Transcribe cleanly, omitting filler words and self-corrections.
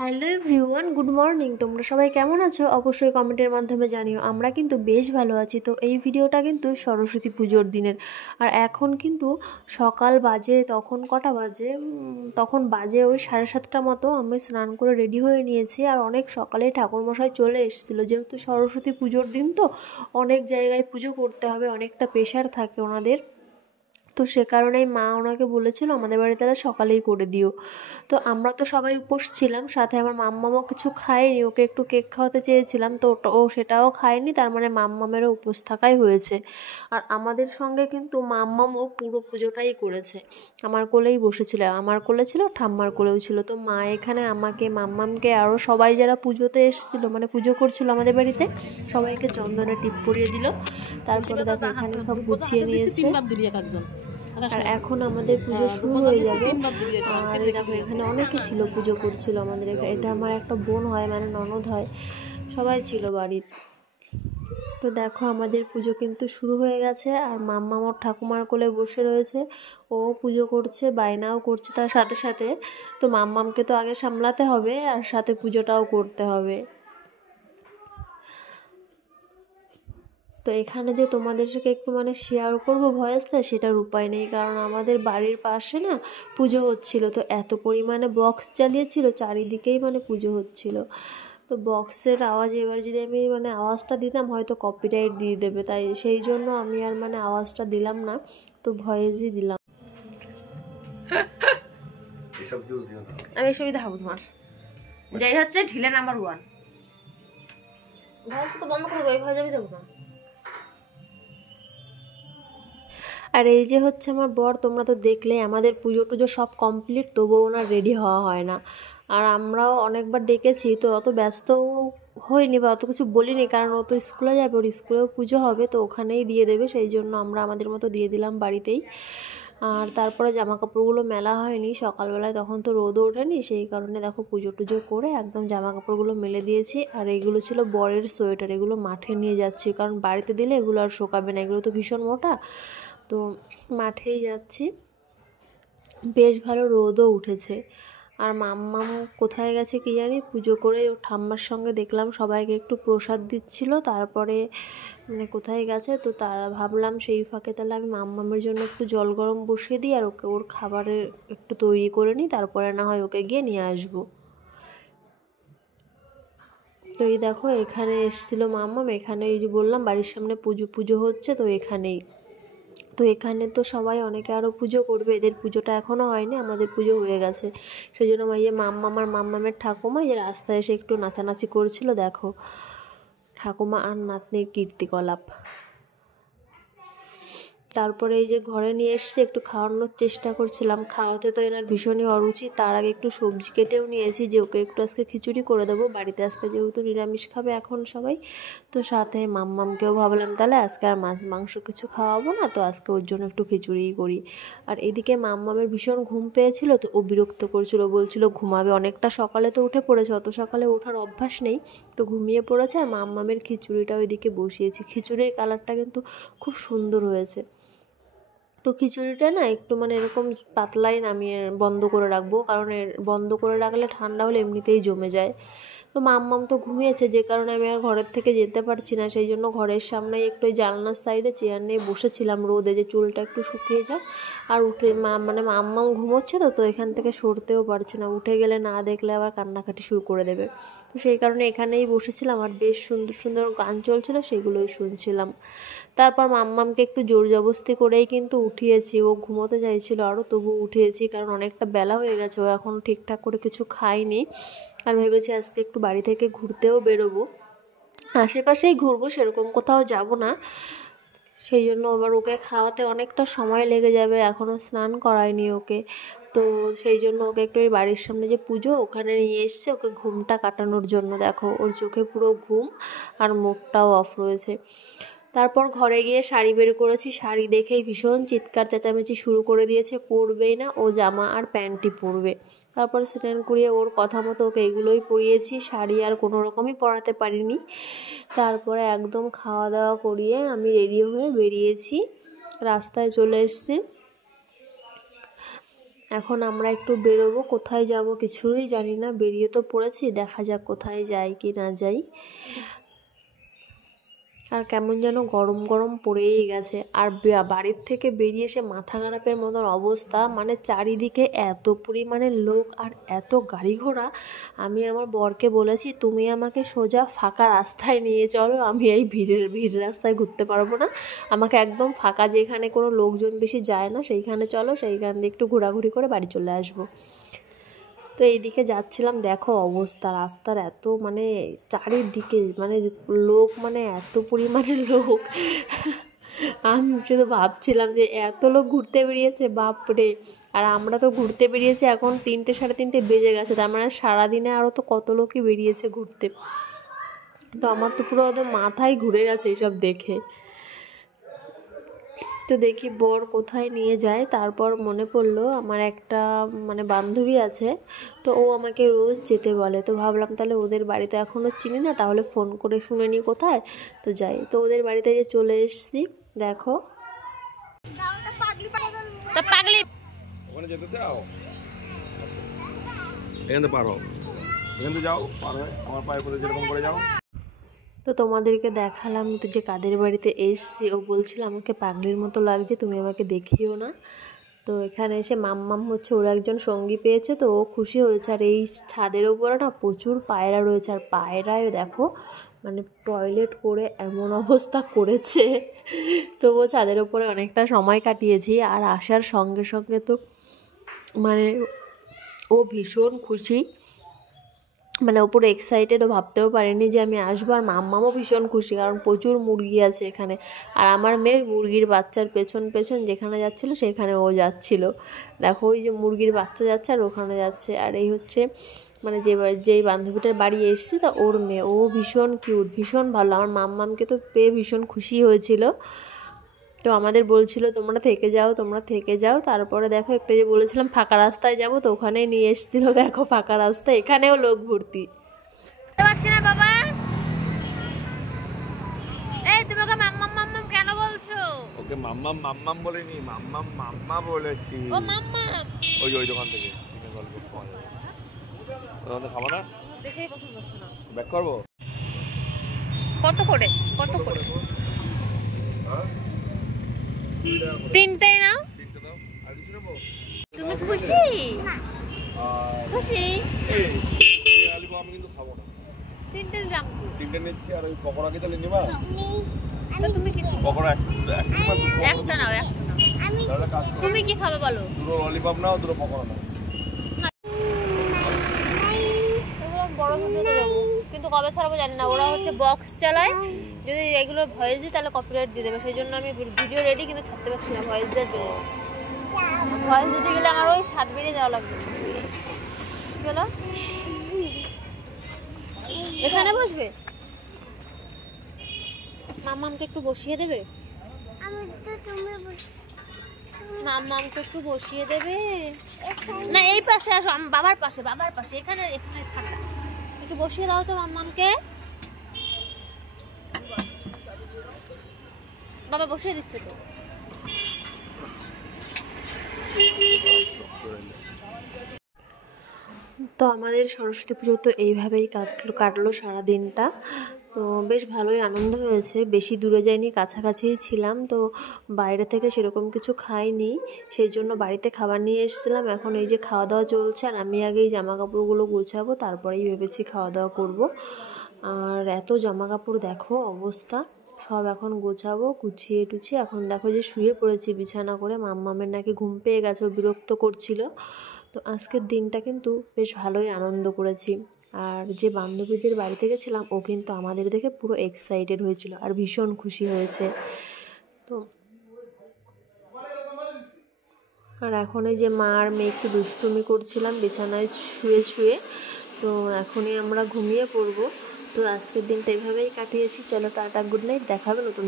Hello everyone, good morning. তোমরা সবাই কেমন আছো? অবশ্যই কমেন্টের মাধ্যমে জানিও। আমরা কিন্তু বেশ ভালো আছি। তো এই ভিডিওটা কিন্তু সরস্বতী পুজোর দিনের। আর এখন কিন্তু সকাল বাজে, তখন কটা বাজে? তখন বাজে ওই 7:30 মতো। আমি স্নান করে রেডি হয়ে নিয়েছি। আর অনেক সকালেই ঠাকুরমশাই চলে এসেছিলো, যেহেতু সরস্বতী পুজোর দিন তো অনেক জায়গায় পুজো করতে হবে, অনেকটা প্রেশার থাকে ওনাদের। তো সে কারণেই মা ওনাকে বলেছিল আমাদের বাড়িতে তাহলে সকালেই করে দিও। তো আমরা তো সবাই উপোস ছিলাম, সাথে আমার মাম্মামও কিছু খায়নি। ওকে একটু কেক খাওয়াতে চেয়েছিলাম, তো ও সেটাও খায়নি। তার মানে মাম্মামেরও উপোস থাকাই হয়েছে। আর আমাদের সঙ্গে কিন্তু মাম্মামও পুরো পুজোটাই করেছে। আমার কোলেই বসেছিল, আমার কোলে ছিল, ঠাম্মার কোলেও ছিল। তো মা এখানে আমাকে, মাম্মামকে, আরও সবাই যারা পুজোতে এসেছিলো, মানে পুজো করছিল আমাদের বাড়িতে, সবাইকে চন্দনের টিপ পরিয়ে দিল। তারপরে দেখো এখানে সব গুছিয়ে নিয়েছে। আর এখন আমাদের পুজো শুরু হয়ে যাবে। আর দেখো এখানে অনেকে ছিল, পুজো করছিল আমাদের। এটা আমার একটা বোন হয়, মানে ননদ হয়, সবাই ছিল বাড়ির। তো দেখো আমাদের পুজো কিন্তু শুরু হয়ে গেছে। আর মাম্মা আমার ঠাকুমার কোলে বসে রয়েছে, ও পুজো করছে, বায়নাও করছে তার সাথে সাথে। তো মাম্মামকে তো আগে সামলাতে হবে, আর সাথে পুজোটাও করতে হবে। তো এখানে যে তোমাদের সাথে একটু মানে শেয়ার করবো ভয়েসটা, সেটার উপায় নেই, কারণ আমাদের বাড়ির পাশে না পুজো হচ্ছিল। তো এত পরিমাণে বক্স চালিয়েছিল, চারিদিকেই মানে পুজো হচ্ছিল। তো বক্সের আওয়াজ এবার যদি আমি মানে আওয়াজটা দিতাম, হয়তো কপিরাইট দিয়ে দেবে, তাই সেই জন্য আমি আর মানে আওয়াজটা দিলাম না, তো ভয়েসই দিলাম। আমি এসবই দেখাবো তোমার, যাই হচ্ছে ঢিলে নাম্বার 1। ভয়েসটা তো বন্ধ করে দেবো, এই ভয়েস আমি দেবো না। আর এই যে হচ্ছে আমার বর, তোমরা তো দেখলে আমাদের পুজো টুজো সব কমপ্লিট, তবুও ওনার রেডি হওয়া হয় না। আর আমরাও অনেকবার ডেকেছি, তো অত ব্যস্তও হয়নি বা অত কিছু বলিনি, কারণ ও তো স্কুলে যাবে, ওর স্কুলেও পুজো হবে, তো ওখানেই দিয়ে দেবে। সেই জন্য আমরা আমাদের মতো দিয়ে দিলাম বাড়িতেই। আর তারপরে জামা কাপড়গুলো মেলা হয়নি সকালবেলায়, তখন তো রোদও ওঠেনি, সেই কারণে দেখো পুজো টুজো করে একদম জামা কাপড়গুলো মেলে দিয়েছি। আর এইগুলো ছিল বরের সোয়েটার, এগুলো মাঠে নিয়ে যাচ্ছি, কারণ বাড়িতে দিলে এগুলো আর শোকাবে না, এগুলো তো ভীষণ মোটা। তো মাঠেই যাচ্ছি, বেশ ভালো রোদও উঠেছে। আর মাম্মাম কোথায় গেছে কি জানি, পুজো করে ও ঠাম্মার সঙ্গে দেখলাম সবাইকে একটু প্রসাদ দিচ্ছিল, তারপরে মানে কোথায় গেছে। তো তারা ভাবলাম সেই ফাঁকে তাহলে আমি মাম্মামের জন্য একটু জল গরম বসিয়ে দিই, আর ওকে ওর খাবারের একটু তৈরি করে নিই, তারপরে না হয় ওকে গিয়ে নিয়ে আসবো। তো এই দেখো এখানে এসেছিলো মাম্মাম, এখানে এই যে বললাম বাড়ির সামনে পুজো হচ্ছে, তো এখানেই। তো এখানে তো সবাই অনেকে আরও পুজো করবে, এদের পুজোটা এখনও হয়নি, আমাদের পুজো হয়ে গেছে। সেই জন্য এই যে আমার মাম্মামের ঠাকুমা যে রাস্তায় এসে একটু নাচানাচি করছিল, দেখো ঠাকুমা আর নাতনির কীর্তিকলাপ। তারপরে এই যে ঘরে নিয়ে এসছে, একটু খাওয়ানোর চেষ্টা করছিলাম, খাওয়াতে তো এনার ভীষণই অরুচি। তার আগে একটু সবজি কেটেও নিয়েছি, যে ওকে একটু আজকে খিচুড়ি করে দেবো, বাড়িতে আজকে যেহেতু নিরামিষ খাবে এখন সবাই। তো সাথে মাম্মামকেও ভাবলাম তাহলে আজকে আর মাছ মাংস কিছু খাওয়াবো না, তো আজকে ওর জন্য একটু খিচুড়িই করি। আর এদিকে মাম্মামের ভীষণ ঘুম পেয়েছিল, তো ও বিরক্ত করছিল, বলছিল ঘুমাবে, অনেকটা সকালে তো উঠে পড়েছে, অত সকালে ওঠার অভ্যাস নেই, তো ঘুমিয়ে পড়েছে। আর মাম্মামের খিচুড়িটা ওইদিকে বসিয়েছি, খিচুড়ির কালারটা কিন্তু খুব সুন্দর হয়েছে। তো খিচুড়িটা না একটু মানে এরকম পাতলাই নামিয়ে বন্ধ করে রাখবো, কারণ বন্ধ করে রাখলে ঠান্ডা হলে এমনিতেই জমে যায়। তো মাম্মাম তো ঘুমিয়েছে, যে কারণে আমি আর ঘরের থেকে যেতে পারছি না, সেই জন্য ঘরের সামনেই একটু ওই জানলার সাইডে চেয়ার নিয়ে বসেছিলাম রোদে, যে চুলটা একটু শুকিয়ে যাক। আর উঠে মানে মাম্মাম ঘুমোচ্ছে, তো এখান থেকে সরতেও পারছি না, উঠে গেলে না দেখলে আবার কান্নাকাটি শুরু করে দেবে। তো সেই কারণে এখানেই বসেছিলাম, আর বেশ সুন্দর সুন্দর গান চলছিল, সেগুলোই শুনছিলাম। তারপর মাম্মামকে একটু জোর জবস্তি করেই কিন্তু উঠিয়েছি, ও ঘুমোতে চাইছিল আরও, তবু উঠিয়েছি, কারণ অনেকটা বেলা হয়ে গেছে, ও এখনও ঠিকঠাক করে কিছু খায়নি। আর ভেবেছি আজকে একটু বাড়ি থেকে ঘুরতেও বেরোবো, আশেপাশেই ঘুরবো, সেরকম কোথাও যাব না। সেই জন্য আবার ওকে খাওয়াতে অনেকটা সময় লেগে যাবে, এখনও স্নান করায়নি ওকে। তো সেই জন্য ওকে একটু ওই বাড়ির সামনে যে পুজো, ওখানে নিয়ে এসছে ওকে ঘুমটা কাটানোর জন্য। দেখো ওর চোখে পুরো ঘুম, আর মুখটাও অফ রয়েছে। তারপর ঘরে গিয়ে শাড়ি বের করেছি, শাড়ি দেখেই ভীষণ চিৎকার চেঁচামেচি শুরু করে দিয়েছে, পরবেই না, ও জামা আর প্যান্টই পরবে। তারপর স্নান করিয়ে ওর কথা মতো ওকে এগুলোই পরিয়েছি, শাড়ি আর কোনো রকমই পরাতে পারিনি। তারপরে একদম খাওয়া দাওয়া করিয়ে আমি রেডি হয়ে বেরিয়েছি, রাস্তায় চলে এসেছি। এখন আমরা একটু বেরোবো, কোথায় যাব কিছুই জানি না, বেরিয়ে তো পড়েছি, দেখা যাক কোথায় যাই কি না যাই। আর কেমন যেন গরম গরম পড়েই গেছে। আর বাড়ির থেকে বেরিয়ে এসে মাথা খারাপের মতন অবস্থা, মানে চারিদিকে এত পরিমাণে লোক আর এত গাড়ি ঘোড়া। আমি আমার বরকে বলেছি তুমি আমাকে সোজা ফাঁকা রাস্তায় নিয়ে চলো, আমি এই ভিড় রাস্তায় ঘুরতে পারবো না, আমাকে একদম ফাঁকা যেখানে কোনো লোকজন বেশি যায় না সেইখানে চলো, সেইখান দিয়ে একটু ঘোরাঘুরি করে বাড়ি চলে আসবো। তো এইদিকে যাচ্ছিলাম, দেখো অবস্থা রাস্তার এত মানে চারিদিকে মানে লোক, মানে এত পরিমাণে লোক। আমি শুধু ভাবছিলাম যে এত লোক ঘুরতে বেরিয়েছে বাপরে। আর আমরা তো ঘুরতে বেরিয়েছি এখন 3টে সাড়ে 3টে বেজে গেছে, তার মানে সারাদিনে আরও তো কত লোকই বেরিয়েছে ঘুরতে। তো আমার তো পুরো ওদের মাথায় ঘুরে গেছে এইসব দেখে। তো দেখি বর কোথায় নিয়ে যায়। তারপর মনে পড়লো আমার একটা মানে বান্ধবী আছে, তো ও আমাকে রোজ যেতে বলে। তো ভাবলাম তাহলে ওদের বাড়ি তো এখনও চিনি না, তাহলে ফোন করে শুনে নিই কোথায়, তো যাই। তো ওদের বাড়িতে যে চলে এসেছি, দেখো। ওখানে যেতে চাও? এখানে পারো, এখানে যাও, পারো আমার পায়ে পড়ে যেরকম করে যাও। তো তোমাদেরকে দেখালাম তো যে কাদের বাড়িতে এসছি। ও বলছিল আমাকে পাগলির মতো লাগছে, তুমি আমাকে দেখিও না। তো এখানে এসে মাম্মাম হচ্ছে ওর একজন সঙ্গী পেয়েছে, তো ও খুশি হয়েছে। আর এই ছাদের উপরে না প্রচুর পায়রা রয়েছে, আর পায়রায় দেখো মানে টয়লেট করে এমন অবস্থা করেছে। তো ও ছাদের উপরে অনেকটা সময় কাটিয়েছি। আর আসার সঙ্গে সঙ্গে তো মানে ও ভীষণ খুশি, মানে ও পুরো এক্সাইটেড, ও ভাবতেও পারেনি যে আমি আসবো। আর মাম্মামও ভীষণ খুশি, কারণ প্রচুর মুরগি আছে এখানে। আর আমার মেয়ে মুরগির বাচ্চার পেছন পেছন যেখানে যাচ্ছিলো সেখানে ও যাচ্ছিল। দেখো ওই যে মুরগির বাচ্চা যাচ্ছে আর ওখানে যাচ্ছে। আর এই হচ্ছে মানে যেই বান্ধবীটার বাড়ি এসেছি তা ওর মেয়ে, ও ভীষণ কিউট, ভীষণ ভালো। আমার মাম্মামকে তো পেয়ে ভীষণ খুশি হয়েছিল। তো আমাদের বলছিল তোমরা থেকে যাও, তোমরা থেকে যাও। তারপরে দেখো একটু যে বলেছিলাম ফাঁকা রাস্তায় যাব, তো ওখানেই নিয়ে এসেছিল। দেখো ফাঁকা রাস্তা, এখানেও লোক ভর্তি। পাচ্ছি না বাবা। এই তুমি ওকে মাম্মাম মাম্মাম কেন বলছো? ওকে মাম্মাম মাম্মাম বলিনি, মাম্মাম মাম্মা বলেছি। ও মাম্মাম, ওই দোকান থেকে চিকেন ললিপপ পাওয়া যাবে। ওখানে খাবো না, দেখেই পছন্দ হচ্ছে না। ব্যাক করবো। কত করে? কত করে? 3টাই নাও। 3টে দাও, আর কিছু নেবো? তুমি খুশি? খুশি? এই ললিপপ আমি কিন্তু খাবো না। 3টের দাম। 3টে নিচ্ছি। আর ওই পকোড়া কি তাহলে নিবা? তো তুমি কি পকোড়া একটা নাও, একটা নাও। তাহলে কাজ করো, তুমি কি খাবে বলো? দুটো ললিপপ নাও, দুটো পকোড়া নাও। বড় ভিডিওতে দেবো, কিন্তু কবে ছাড়াবো জানি না। ওরা হচ্ছে বক্স চালায়, যদি এগুলো ভয়েস দিই তাহলে কপিরাইট দিয়ে দেবে। সেই জন্য আমি ভিডিও রেডি, কিন্তু ছাড়তে পারছি না ভয়েস দেওয়ার জন্য। ভয়েস দিতে গেলে আমার ওই 7 বেরিয়ে যাওয়া লাগবে। চলো এখানে বসবে, মাম্মামকে একটু বসিয়ে দেবে, মাম্মামকে একটু বসিয়ে দেবে। না এই পাশে আসো, বাবার পাশে, বাবার পাশে। এখানে এখানে ঠান্ডা, একটু বসিয়ে দাও তো মাম্মামকে। বাবা বসিয়ে দিচ্ছে তো। তো আমাদের সরস্বতী পুজো তো এইভাবেই কাটলো সারা দিনটা। তো বেশ ভালোই আনন্দ হয়েছে, বেশি দূরে যাইনি, কাছাকাছিই ছিলাম। তো বাইরে থেকে সেরকম কিছু খাইনি, সেই জন্য বাড়িতে খাবার নিয়ে এসেছিলাম। এখন এই যে খাওয়া দাওয়া চলছে, আর আমি আগে এই জামা কাপড়গুলো গোছাবো, তারপরেই ভেবেছি খাওয়া দাওয়া করব। আর এত জামা কাপড় দেখো অবস্থা, সব এখন গোছাবো, গুছিয়ে টুছিয়ে এখন দেখো যে শুয়ে পড়েছি বিছানা করে। মাম্মামের নাকি ঘুম পেয়ে গেছে, বিরক্ত করছিল। তো আজকের দিনটা কিন্তু বেশ ভালোই আনন্দ করেছি। আর যে বান্ধবীদের বাড়িতে গেছিলাম ও কিন্তু আমাদের দেখে পুরো এক্সাইটেড হয়েছিল আর ভীষণ খুশি হয়েছে। তো আর এখন এই যে মা আর মেয়ে একটু দুষ্টুমি করছিলাম বিছানায় শুয়ে শুয়ে। তো এখনই আমরা ঘুমিয়ে পড়বো। তো আজকের দিনটা এভাবেই কাটিয়েছি। চলো টাটা, গুড নাইট, দেখা হবে নতুন।